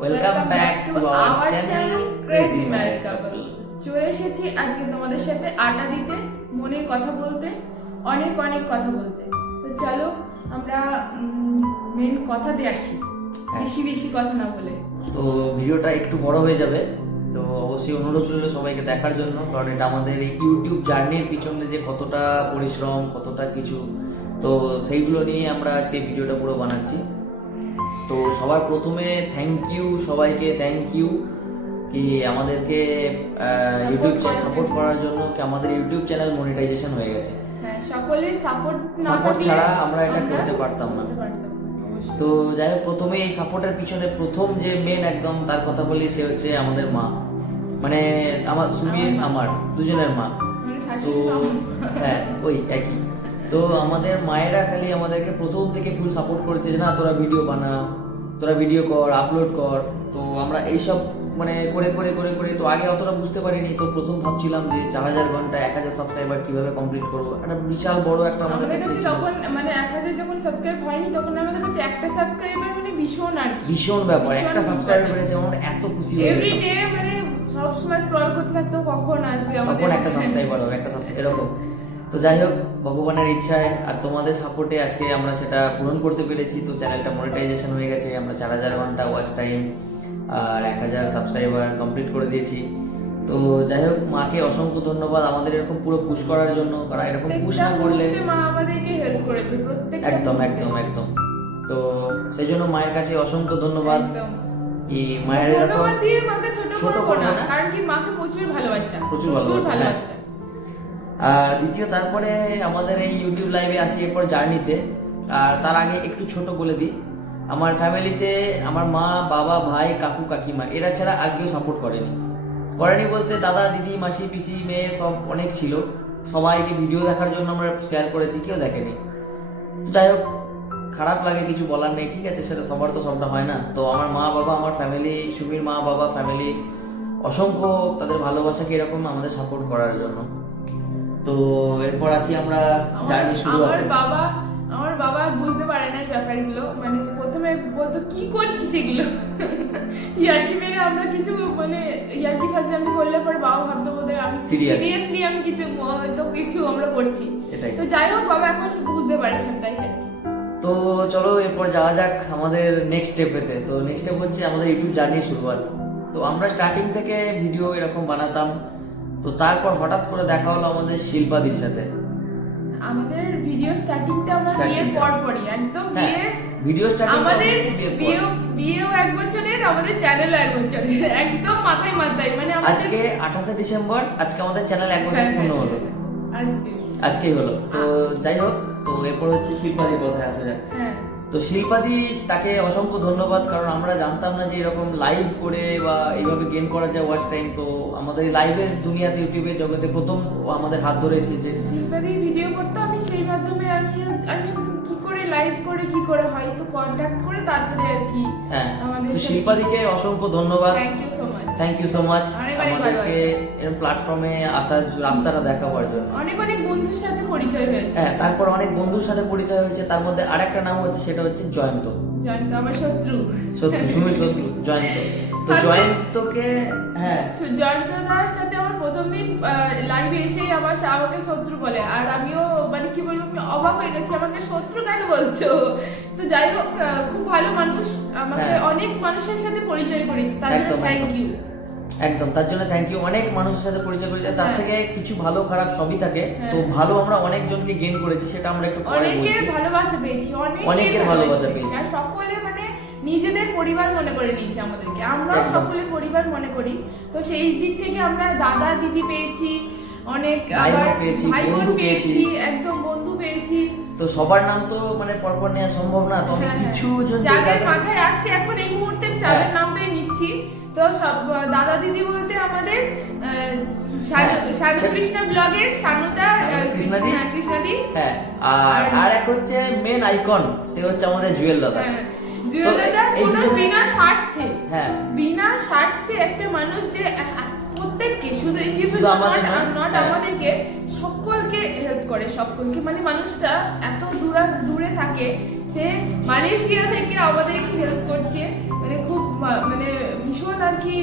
Welcome back to our channel crazy mad couple. চলে এসেছি আজকে তোমাদের সাথে আড্ডা দিতে, মনের কথা বলতে, অনেক অনেক কথা বলতে। তো চলো আমরা মেন কথাতে আসি, বেশি বেশি কথা না বলে। তো ভিডিওটা একটু বড় হয়ে যাবে, তো অবশ্যই অনুরোধ রইল সবাইকে দেখার জন্য, কারণ এটা আমাদের এই ইউটিউব জার্নির পিছনে যে কতটা পরিশ্রম, কতটা কিছু, তো সেইগুলো নিয়ে আমরা আজকে ভিডিওটা পুরো বানাচ্ছি। তো সবার প্রথমে থ্যাংক ইউ সবাইকে, থ্যাংক ইউ কি আমাদেরকে ইউটিউব চ্যানেল সাপোর্ট করার জন্য, কি আমাদের ইউটিউব চ্যানেল মনিটাইজেশন হয়ে গেছে। হ্যাঁ, সকলের সাপোর্ট ছাড়া আমরা এটা করতে পারতাম না। তো যাই হোক, প্রথমে এই সাপোর্টের পিছনে প্রথম যে মেন একদম তার কথা বলি, সে হচ্ছে আমাদের মা, মানে আমার সুমির, আমার দুজনের মা। তো হ্যাঁ, ওই একই। তো আমাদের মায়েরা খালি আমাদেরকে প্রথম থেকে ফুল সাপোর্ট করেছে যে না তোরা ভিডিও বানা, তোরা ভিডিও কর, আপলোড কর। তো আমরা এইসব মানে করে করে করে করে তো আগে অতটা বুঝতে পারিনি। তো প্রথম ভাবছিলাম যে 4000 ঘন্টা 1000 সাবস্ক্রাইবার কিভাবে কমপ্লিট করবো, একটা বিশাল বড় একটা আমাদের কাছে যখন মানে 1000 যখন সাবস্ক্রাইব হয়নি, তখন আমাদের কাছে একটা সাবস্ক্রাইবার মানে ভীষণ আর কি, ভীষণ ব্যাপার। একটা সাবস্ক্রাইবার বেড়েছে আমরা এত খুশি হই, এভরি ডে মানে সব সময় স্ক্রল করতে থাকতো কখন আসবে আমাদের, কখন একটা সাবস্ক্রাইবার হবে, একটা সাবস্ক্রাইব এরকম। তো যাই হোক, ভগবানের ইচ্ছায় আর তোমাদের সাপোর্টে আজকে আমরা সেটা পূরণ করতে পেরেছি। তো চ্যানেলটা মনিটাইজেশন হয়ে গেছে, আমরা 4000 ঘন্টা ওয়াচ টাইম আর 1000 সাবস্ক্রাইবার কমপ্লিট করে দিয়েছি। তো যাই হোক, মাকে অসংখ্য ধন্যবাদ আমাদের এরকম পুরো পুশ করার জন্য, কারণ এরকম পুশ না করলে মা আমাদেরকে হেল্প করেছে প্রত্যেকটা একদম একদম একদম। তো সেই জন্য মায়ের কাছে অসংখ্য ধন্যবাদ। কি মায়ের এরকম ধন্যবাদ দিয়ে মাকে ছোট করব না, না, কারণ কি মাকে প্রচুর ভালোবাসা, প্রচুর ভালোবাসা। আর দ্বিতীয়, তারপরে আমাদের এই ইউটিউব লাইভে আসি এরপর জার্নিতে। আর তার আগে একটু ছোট বলে দিই, আমার ফ্যামিলিতে আমার মা, বাবা, ভাই, কাকু, কাকিমা এরা ছাড়া আর কেউ সাপোর্ট করেনি বলতে দাদা, দিদি, মাসি, পিসি, মেয়ে সব অনেক ছিল। সবাইকে ভিডিও দেখার জন্য আমরা শেয়ার করেছি, কেউ দেখেনি। যাই হোক, খারাপ লাগে, কিছু বলার নেই, ঠিক আছে, সেটা সবার তো সবটা হয় না। তো আমার মা বাবা, আমার ফ্যামিলি, সুমির মা বাবা ফ্যামিলি অসংখ্য তাদের ভালোবাসাকে এরকম আমাদের সাপোর্ট করার জন্য। তো এরপর আসি আমরা জার্নি শুরু। আমার বাবা বুঝতে পারে না এই ব্যাপারগুলো, মানে প্রথমে বলতো কি করছিস এগুলো ইয়ার্কি মেরে আমরা কিছু মানে ইয়ার্কি ফাজলামি করলে পরে বাবা ভাবতো বোধহয় আমি সিরিয়াসলি আমি কিছু হয়তো কিছু আমরা করছি। তো যাই হোক, বাবা এখন বুঝতে পারে সবটাই। তো চলো এরপর যাওয়া যাক আমাদের নেক্সট স্টেপেতে। তো নেক্সট স্টেপ হচ্ছে আমাদের ইউটিউব জার্নির শুরুয়াত। তো আমরা স্টার্টিং থেকে ভিডিও এরকম বানাতাম, তো তারপর হঠাৎ করে দেখা হলো আমাদের শিল্পাদির সাথে। আমাদের ভিডিও স্টার্টিংটা আমরা বিয়ের পরই একদম ভিডিও স্টার্টিং আমাদের বিয়েও 1 বছরের, আমাদের চ্যানেলও 1 বছরের, একদম মাথায় মানে আজকে 28শে ডিসেম্বর, আজকে আমাদের চ্যানেল 1 বছর পূর্ণ হলো, আজকেই হলো। তো যাই হোক, তো এরপর হচ্ছে শিল্পাদির কথায় আসা যাক। তো শিল্পাদি, তাকে অসংখ্য ধন্যবাদ, কারণ আমরা জানতাম না যে এরকম লাইভ করে বা এইভাবে গেইন করা যায় ওয়াচ টাইম। তো আমাদের লাইভের দুনিয়াতে, ইউটিউবের জগতে প্রথম আমাদের হাত ধরে এসেছে। শিল্পাদি ভিডিও করতে, আমি সেই মাধ্যমে আমি কি করে লাইভ করে কি করে হয় তো কন্টাক্ট করে তারপরে আর কি। হ্যাঁ, তো শিল্পাদিকে অসংখ্য ধন্যবাদ, থ্যাংক ইউ সো মাচ আমাদেরকে এর প্ল্যাটফর্মে আসার রাস্তাটা দেখাবার জন্য। অনেক বন্ধুর সাথে পরিচয় হয়েছে। হ্যাঁ, তারপর অনেক বন্ধুর সাথে পরিচয় হয়েছে, তার মধ্যে আরেকটা নাম হচ্ছে, সেটা হচ্ছে জয়ন্ত। আমার শত্রু, সুমির শত্রু জয়ন্ত। তো জয়ন্তকে, হ্যাঁ, জয়ন্তদার সাথে আমার প্রথম দিন লাইভে এসেই আমাকে শত্রু বলে, আর আমিও মানে কি বলবো, আমি অবাক হয়ে গেছি, আমাকে শত্রু কেন বলছো। তো যাই হোক, খুব ভালো মানুষ, আমাকে অনেক মানুষের সাথে পরিচয় করেছে, তার জন্য থ্যাংক ইউ। একদম, তার জন্য থ্যাংক ইউ। অনেক মানুষের সাথে পরিচয় করেছে, তার থেকে কিছু ভালো খারাপ সবই থাকে। তো ভালো আমরা অনেকজনকে গেইন করেছি, সেটা আমরা একটু পরে বলছি। অনেকের ভালোবাসা পেয়েছি, অনেকের ভালোবাসা পেয়েছি, আর সকলে মানে নিজেদের পরিবার মনে করে নিয়েছে আমাদেরকে, আমরা সকলে পরিবার মনে করি। তো সেই দিক থেকে আমরা দাদা দিদি পেয়েছি, অনেক ভাই বোন পেয়েছি, একদম বন্ধু পেয়েছি। তো সবার নাম তো মানে পরপর নেওয়া সম্ভব না, তো আমি কিছু যাদের মাথায় আসছে এখন এই মুহূর্তে তাদের নামটাই নিচ্ছি। তো সব দাদা দিদি বলতে আমাদের কৃষ্ণা ব্লগের শানুদা, কৃষ্ণাদি, হ্যাঁ, আর এক হচ্ছে মেন আইকন, সে হচ্ছে আমাদের জুয়েল দাদা। জুয়েল দাদা কোনো বিনা স্বার্থে একটা মানুষ যে প্রত্যেককে, শুধু আমাদেরকে সকলকে হেল্প করে, সকলকে, মানে মানুষটা এত দূরে থাকে, সে মালয়েশিয়া থেকে আমাদেরকে হেল্প করছে, মানে খুব মানে ভীষণ আর কি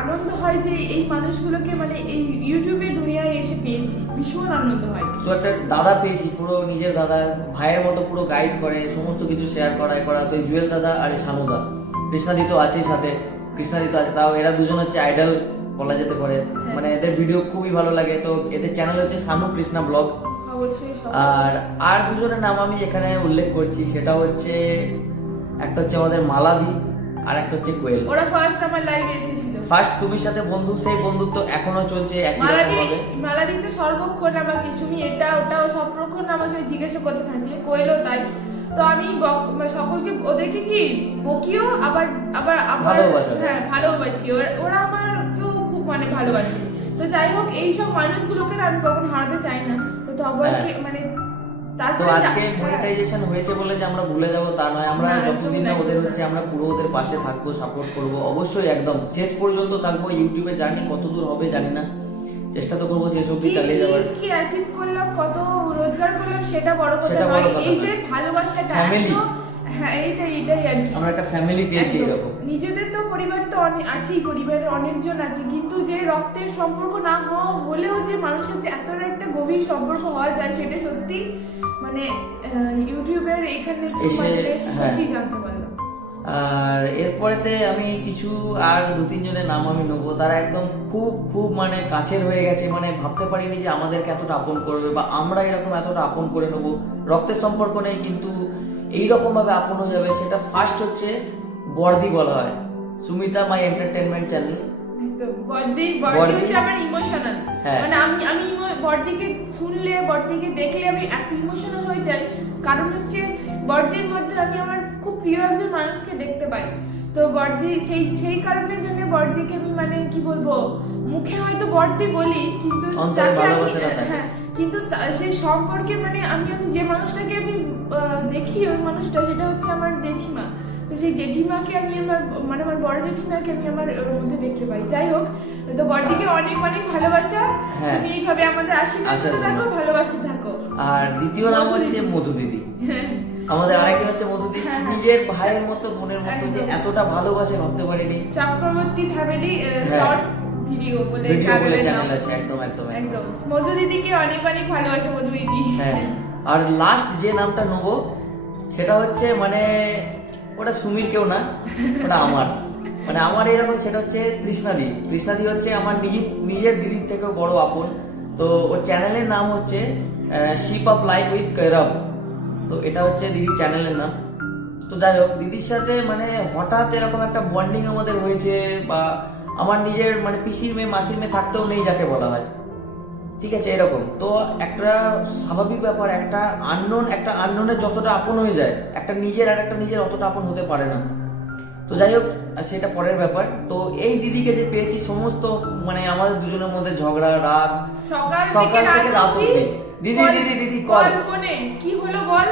আনন্দ হয় যে এই মানুষগুলোকে মানে এই ইউটিউবের দুনিয়ায় এসে পেয়েছি, ভীষণ আনন্দ হয়। তো একটা দাদা পেয়েছি, পুরো নিজের দাদা, ভাইয়ের মতো পুরো গাইড করে, সমস্ত কিছু শেয়ার করা। তো এই জুয়েল দাদা আর এই শানুদা, কৃষ্ণাদি তো আছেই সাথে, কৃষ্ণাদি তো আছে, তাও এরা দুজন হচ্ছে আইডল বলা যেতে পারে। মানে এদের ভিডিও খুবই ভালো লাগে। তো এদের চ্যানেল হচ্ছে শানু কৃষ্ণা ব্লগ। অবশ্যই। আর দুজনের নাম আমি এখানে উল্লেখ করছি, সেটা হচ্ছে একটা হচ্ছে আমাদের মালাদি আর একটা হচ্ছে কোয়েল। ওরা ফার্স্ট আমার লাইভে এসেছিল। ফার্স্ট সুমির সাথে বন্ধু, সেই বন্ধুত্ব এখনো চলছে একই রকম ভাবে। মালাদি তো সর্বক্ষণ আমাকে তুমি এটা ওটা সর্বক্ষণ আমাকে জিজ্ঞাসা করতে থাকে, কোয়েলও তাই। তো আমি সকলকে ওদেরকে কি বকিও আবার আবার হ্যাঁ ভালোবাসি, ওরা আমাকেও খুব মানে ভালোবাসে। তো যাই হোক, এইসব মানুষগুলোকে আমি কখনো হারাতে চাই না। তো সবাইকে মানে তো আজকে মনিটাইজেশন হয়েছে বলে যে আমরা ভুলে যাব তা নয়, আমরা যতদিন না ওদের হচ্ছে আমরা পুরো ওদের পাশে থাকবো, সাপোর্ট করবো, অবশ্যই একদম শেষ পর্যন্ত থাকবো। ইউটিউবে জার্নি কত দূর হবে জানি না, চেষ্টা তো করবো শেষ অবধি চালিয়ে যাওয়ার। কি অ্যাচিভ করলাম, কত রোজগার করলাম সেটা বড় কথা নয়, এই যে ভালোবাসাটা, ফ্যামিলি, হ্যাঁ এইটাই আর কি। আমরা একটা ফ্যামিলি পেয়েছি এরকম। নিজেদের তো পরিবার তো অনেক আছেই, পরিবারে অনেকজন আছে, কিন্তু যে রক্তের সম্পর্ক না হওয়া হলেও যে মানুষের যে এত একটা গভীর সম্পর্ক হওয়া যায়, সেটা সত্যি মানে ইউটিউবের এখানে সত্যি জানতে পারলাম। আর এরপরেতে আমি কিছু আর 2-3 জনের নাম আমি নেবো, তারা একদম খুব খুব মানে কাছের হয়ে গেছে, মানে ভাবতে পারিনি যে আমাদেরকে এতটা আপন করবে বা আমরা এরকম এতটা আপন করে নেবো। রক্তের সম্পর্ক নেই কিন্তু এইরকম ভাবে আপন হয়ে যাবে। সেটা ফার্স্ট হচ্ছে বর্দি বলা হয়, সুমিতা মাই এন্টারটেনমেন্ট চ্যানেল। বর্দি হচ্ছে আমার ইমোশনাল, মানে আমি বর্দিকে শুনলে, বর্দিকে দেখলে আমি এত ইমোশনাল হয়ে যাই, কারণ হচ্ছে বর্দির মধ্যে আমি আমার খুব প্রিয় একজন মানুষকে দেখতে পাই। তো বর্দি সেই কারণের জন্য বর্দিকে আমি মানে কি বলবো, মুখে হয়তো বর্দি বলি কিন্তু হ্যাঁ, কিন্তু সেই সম্পর্কে মানে আমি যে মানুষটাকে আমি দেখি, ওই মানুষটা সেটা হচ্ছে আমার জেঠিমা। তো সেই জেঠিমাকে আমি আমার বড় জেঠিমাকে আমি আমার মধ্যে দেখতে পাই। যাই হোক, তো বড়দিকে অনেক অনেক ভালোবাসা, তুমি এইভাবে আমাদের আশীর্বাদ থাকো, ভালোবাসা থাকো। আর দ্বিতীয় নাম হচ্ছে মধু দিদি, আমাদের আরেকজন হচ্ছে মধু দিদি, নিজের ভাইয়ের মতো, বোনের মতো, যে এতটা ভালোবাসে ভাবতে পারিনি। চক্রবর্তী ফ্যামিলি শর্টস ভিডিও বলে চ্যানেল আছে, একদম মধু দিদিকে অনেক অনেক ভালোবাসা মধু দিদি। হ্যাঁ, আর লাস্ট যে নামটা নেবো সেটা হচ্ছে মানে ওটা সুমির কেউ না, ওটা আমার মানে আমার এরকম, সেটা হচ্ছে তৃষ্ণাদি। তৃষ্ণাদি হচ্ছে আমার নিজের দিদির থেকেও বড় আপন। তো ওর চ্যানেলের নাম হচ্ছে ship of life with Kairav. তো এটা হচ্ছে দিদির চ্যানেলের নাম। তো যাই হোক, দিদির সাথে মানে হঠাৎ এরকম একটা বন্ডিং আমাদের হয়েছে, বা আমার নিজের মানে পিসির মেয়ে, মাসির মেয়ে থাকতেও নেই যাকে বলা হয়, ঠিক আছে এরকম। তো একটা স্বাভাবিক ব্যাপার, একটা আননোনের যতটা আপন হয়ে যায়, একটা নিজের আর একটা নিজের অতটা আপন হতে পারে না। তো যাই হোক, সেটা পরের ব্যাপার। তো এই দিদিকে যে পেয়েছি, সমস্ত মানে আমাদের দুজনের মধ্যে ঝগড়া, রাগ, সকাল থেকে রাত অবধি দিদি কল ফোনে, কি হলো বল,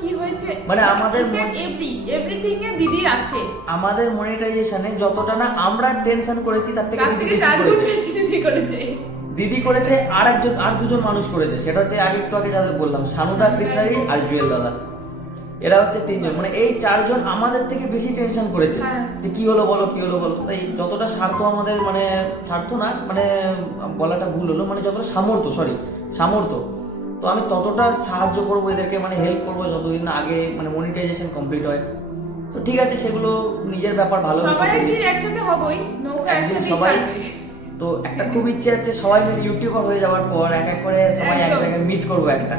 কি হয়েছে, মানে আমাদের এভরিথিং এ দিদি আছে। আমাদের মনিটাইজেশনে যতটা না আমরা টেনশন করেছি, তার থেকে দিদি বেশি করেছে। দিদি করেছে আর দুজন মানুষ করেছে, সেটা হচ্ছে একটু আগে যাদের বললাম, শানুদা, কৃষ্ণাদি আর জুয়েল দাদা। এরা হচ্ছে 3 জন, মানে এই 4 জন আমাদের থেকে বেশি টেনশন করেছে যে কি হলো বলো। তাই যতটা স্বার্থ আমাদের, মানে স্বার্থ না, মানে বলাটা ভুল হলো, মানে যতটা সামর্থ্য, তো আমি ততটা সাহায্য করবো এদেরকে, মানে হেল্প করবো যতদিন না আগে মানে মনিটাইজেশন কমপ্লিট হয়। তো ঠিক আছে, সেগুলো নিজের ব্যাপার, ভালোবাসা সবাই। তো একটা খুব ইচ্ছে আছে সবাই মিলে ইউটিউবার হয়ে যাওয়ার পর এক এক করে সবাই এক জায়গায় মিট করবো, একটা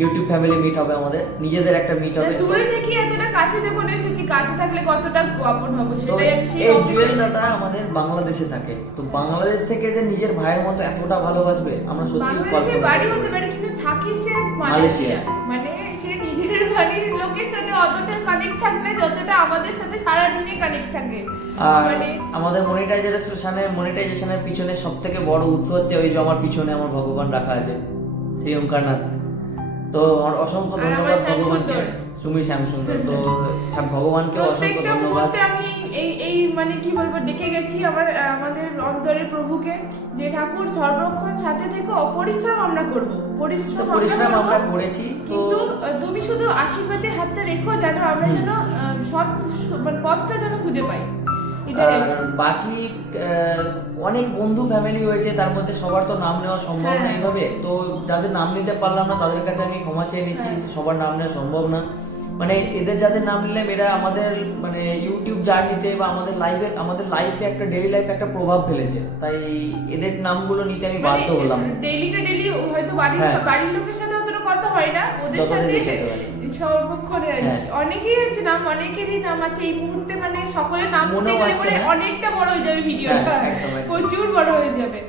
ইউটিউব ফ্যামিলি মিট হবে, আমাদের নিজেদের একটা মিট হবে। দূরে থেকে এতটা কাছে যখন এসেছি, কাছে থাকলে কতটা আপন হবে সেটাই। এই জুয়েল দাদা আমাদের বাংলাদেশে থাকে, তো বাংলাদেশ থেকে যে নিজের ভাইয়ের মতো এতটা ভালোবাসবে আমরা সত্যি বাংলাদেশে বাড়ি হতে পারে, কিন্তু থাকে সে মালয়েশিয়া, মানে সে নিজের বাড়ির লোকের সাথে অতটা কানেক্ট থাকে না যতটা আমাদের সাথে সারা দিনে কানেক্ট থাকে। আর আমাদের মনিটাইজেশনের পিছনে সবথেকে বড় উৎস হচ্ছে ওই যে আমার পিছনে আমার ভগবান রাখা আছে, শ্রী ওমকারনাথ। তো অসংখ্য ধন্যবাদ ভগবানকে, সুমি শ্যাম সুন্দর। তো ভগবানকে অসংখ্য ধন্যবাদ। আমি এই মানে কি বলবো, ডেকে গেছি আমাদের অন্তরের প্রভুকে, যে ঠাকুর সর্বক্ষণ সাথে থেকে অপরিশ্রম আমরা করব, পরিশ্রম আমরা করেছি, কিন্তু তুমি শুধু আশীর্বাদের হাতটা রেখো, যেন আমরা যেন সৎ মানে পথটা যেন খুঁজে পাই, এটা আর বাকি অনেক বন্ধু ফ্যামিলি হয়েছে, তার মধ্যে সবার তো নাম নেওয়া সম্ভব না হ্যাঁ। এইভাবে, তো যাদের নাম নিতে পারলাম না তাদের কাছে আমি ক্ষমা চেয়ে নিচ্ছি, হ্যাঁ। সবার নাম নেওয়া সম্ভব না। মানে এদের যাদের নাম নিলাম এরা আমাদের মানে ইউটিউব জার্নিতে বা আমাদের লাইফে একটা ডেইলি লাইফে একটা প্রভাব ফেলেছে, তাই এদের নামগুলো নিতে আমি বাধ্য হলাম। ডেইলি হয়তো হ্যাঁ। বাড়ির লোকের সাথে অতটা কথা হয় না, ওদের যতটা সাথে বেশি হতে পারে। সর্বক্ষণে আর কি। হ্যাঁ। অনেকেই আছে নাম, অনেকেরই নাম আছে এই মুহূর্তে, মানে সকলের নাম মনেও বলতে গেলে আসছে পরে না। অনেকটা বড় হয়ে যাবে ভিডিওটা, হ্যাঁ, একদম, একদম। প্রচুর বড় হয়ে যাবে।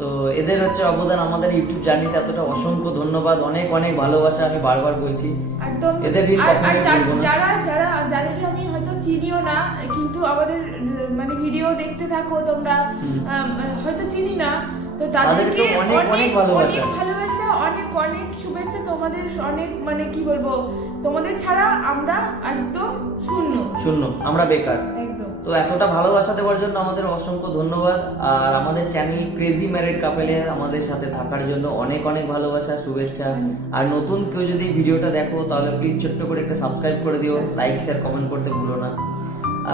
তো এদের হচ্ছে অবদান আমাদের ইউটিউব জার্নিতে, এতটা অসংখ্য ধন্যবাদ, অনেক অনেক ভালোবাসা, আমি বারবার বলছি। একদম। এদের ঋণ আর কখনোই ভুলবো না। যাদেরকে আমি হয়তো চিনিও না, কিন্তু আমাদের মানে ভিডিও দেখতে থাকো তোমরা, হয়তো চিনি না, তো তাদেরকে তাদেরকে অনেক অনেক ভালোবাসা। অনেক ভালোবাসা, অনেক অনেক শুভেচ্ছা তোমাদের, অনেক মানে কি বলবো, তোমাদের ছাড়া আমরা একদম শূন্য, আমরা বেকার। একদম। তো এতটা ভালোবাসা দেওয়ার জন্য আমাদের অসংখ্য ধন্যবাদ। আর আমাদের চ্যানেল ক্রেজি ম্যারিড কাপেলে আমাদের সাথে থাকার জন্য অনেক অনেক ভালোবাসা, শুভেচ্ছা। আর নতুন কেউ যদি ভিডিওটা দেখো তাহলে প্লিজ ছোট্ট করে একটা সাবস্ক্রাইব করে দিও, লাইক শেয়ার কমেন্ট করতে ভুলো না।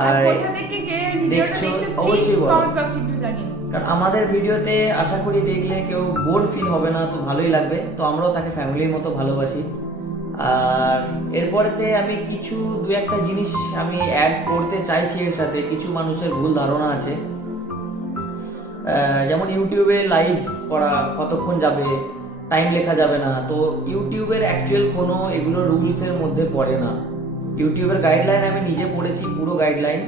আর আর কোথা থেকে কে ভিডিওটা দেখছো দেখছো অবশ্যই প্লিজ বলো। কমেন্ট বক্সে একটু জানিও। কারণ আমাদের ভিডিওতে আশা করি দেখলে কেউ বোর ফিল হবে না, তো ভালোই লাগবে, তো আমরাও তাকে ফ্যামিলির মতো ভালোবাসি। আর এরপরেতে আমি কিছু দু একটা জিনিস আমি অ্যাড করতে চাইছি এর সাথে, কিছু মানুষের ভুল ধারণা আছে। যেমন ইউটিউবে লাইভ করা কতক্ষণ যাবে, টাইম লেখা যাবে না, তো ইউটিউবের অ্যাকচুয়াল কোনো এগুলো রুলসের মধ্যে পড়ে না। ইউটিউবের গাইডলাইন আমি নিজে পড়েছি, পুরো গাইডলাইন,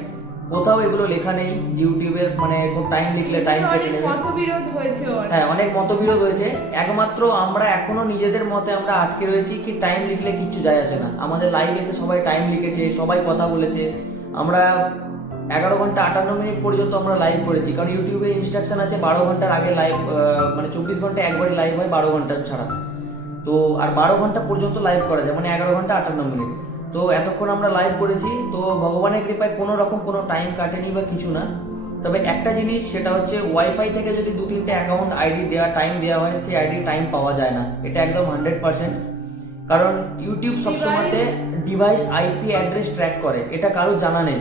কোথাও এগুলো লেখা নেই যে ইউটিউবের মানে খুব টাইম লিখলে টাইম কেটে অনেক নেবে। মতবিরোধ হয়েছে হ্যাঁ, অনেক মতবিরোধ হয়েছে। একমাত্র আমরা এখনো নিজেদের মতে আমরা আটকে রয়েছি কি টাইম লিখলে কিচ্ছু যায় আসে না। আমাদের লাইভ এসে সবাই টাইম লিখেছে, সবাই কথা বলেছে, আমরা 11 ঘন্টা 58 মিনিট পর্যন্ত আমরা লাইভ করেছি, কারণ ইউটিউবে ইনস্ট্রাকশন আছে 12 ঘন্টার আগে লাইভ, মানে 24 ঘন্টা একবারই লাইভ হয়, 12 ঘন্টা ছাড়া। তো আর 12 ঘন্টা পর্যন্ত লাইভ করা যায়, মানে 11 ঘন্টা 58 মিনিট। তো এতক্ষণ আমরা লাইভ করেছি, তো ভগবানের কৃপায় কোনো রকম কোনো টাইম কাটেনি বা কিছু না। তবে একটা জিনিস, সেটা হচ্ছে ওয়াইফাই থেকে যদি 2-3টে অ্যাকাউন্ট আইডি টাইম দেওয়া হয়, সেই আইডি টাইম পাওয়া যায় না, এটা একদম 100%। কারণ ইউটিউব সবসময়তে ডিভাইস আইপি অ্যাড্রেস ট্র্যাক করে, এটা কারো জানা নেই।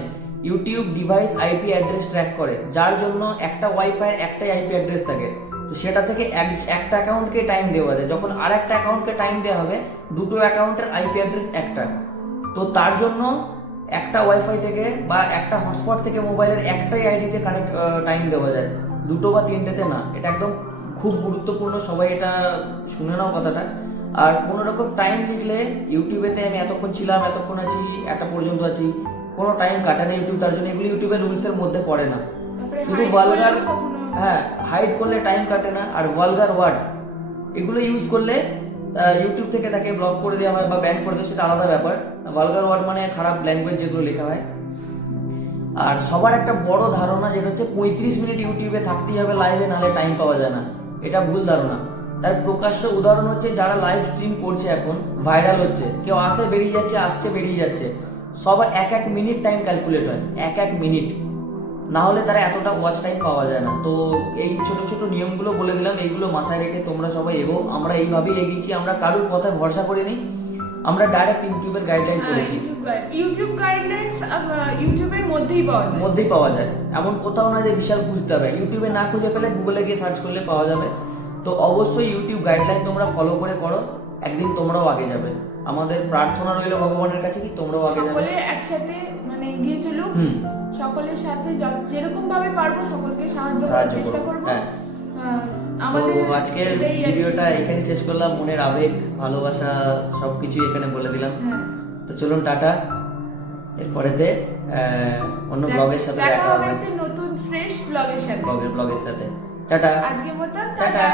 YouTube device IP address track করে, যার জন্য একটা ওয়াইফাই একটাই আইপি অ্যাড্রেস থাকে, তো সেটা থেকে একটা অ্যাকাউন্টকে টাইম দেওয়া যায়। যখন আর একটা অ্যাকাউন্টকে টাইম দেওয়া হবে, দুটো অ্যাকাউন্টের আইপি অ্যাড্রেস একটা, তো তার জন্য একটা ওয়াইফাই থেকে বা একটা হটস্পট থেকে মোবাইলের একটাই আইডিতে কানেক্ট টাইম দেওয়া যায়, দুটো বা তিনটেতে না। এটা একদম খুব গুরুত্বপূর্ণ, সবাই এটা শুনে নাও কথাটা। আর কোনো রকম টাইম লিখলে ইউটিউবেতে আমি এতক্ষণ ছিলাম, এতক্ষণ আছি, একটা পর্যন্ত আছি, কোনো টাইম কাটে না ইউটিউব, তার জন্য এগুলো ইউটিউবের রুলসের মধ্যে পড়ে না। শুধু ভালগার, হ্যাঁ, হাইড করলে টাইম কাটে না। আর ভালগার ওয়ার্ড এগুলো ইউজ করলে ইউটিউব থেকে তাকে ব্লক করে দেওয়া হয় বা ব্যান করে দেওয়া, সেটা আলাদা ব্যাপার। ভালগার ওয়ার্ড মানে খারাপ ল্যাঙ্গুয়েজ যেগুলো লেখা হয়। আর সবার একটা বড় ধারণা যেটা হচ্ছে 35 মিনিট ইউটিউবে থাকতেই হবে লাইভে, নাহলে টাইম পাওয়া যায় না, এটা ভুল ধারণা। তার প্রকাশ্য উদাহরণ হচ্ছে যারা লাইভ স্ট্রিম করছে, এখন ভাইরাল হচ্ছে, কেউ আসে বেরিয়ে যাচ্ছে, আসছে বেরিয়ে যাচ্ছে, সবার 1 মিনিট টাইম ক্যালকুলেট হয়, 1 মিনিট, না হলে তারা এতটা ওয়াচ টাইম পাওয়া যায় না। তো এই ছোট ছোট নিয়মগুলো বলে দিলাম, এইগুলো মাথায় রেখে তোমরা সবাই এগো। আমরা এইভাবেই এগিয়েছি, আমরা কারোর কথায় ভরসা করিনি, আমরা ডাইরেক্ট ইউটিউবের গাইডলাইন করেছি। ইউটিউব গাইডলাইন্স ইউটিউবের মধ্যেই পাওয়া যায়, এমন কোথাও না যে বিশাল খুঁজতে হবে। ইউটিউবে না খুঁজে পেলে গুগলে গিয়ে সার্চ করলে পাওয়া যাবে। তো অবশ্যই ইউটিউব গাইডলাইন তোমরা ফলো করে করো, একদিন তোমরাও আগে যাবে। আমাদের প্রার্থনা রইল ভগবানের কাছে কি তোমরাও আগে যাবে, সকলে একসাথে মানে এগিয়ে চলুক, সকলের সাথে যেরকম ভাবে পারবো সকলকে সাহায্য করার চেষ্টা করব। আমাদের আজকের ভিডিওটা এখানে শেষ করলাম, মনের আবেগ ভালোবাসা সবকিছু এখানে বলে দিলাম। তো চলুন টাটা, এরপরেতে অন্য ব্লগের সাথে দেখা হবে, একটা নতুন ফ্রেশ ব্লগের সাথে। ব্লগের সাথে টাটা, আজকের মতো টাটা।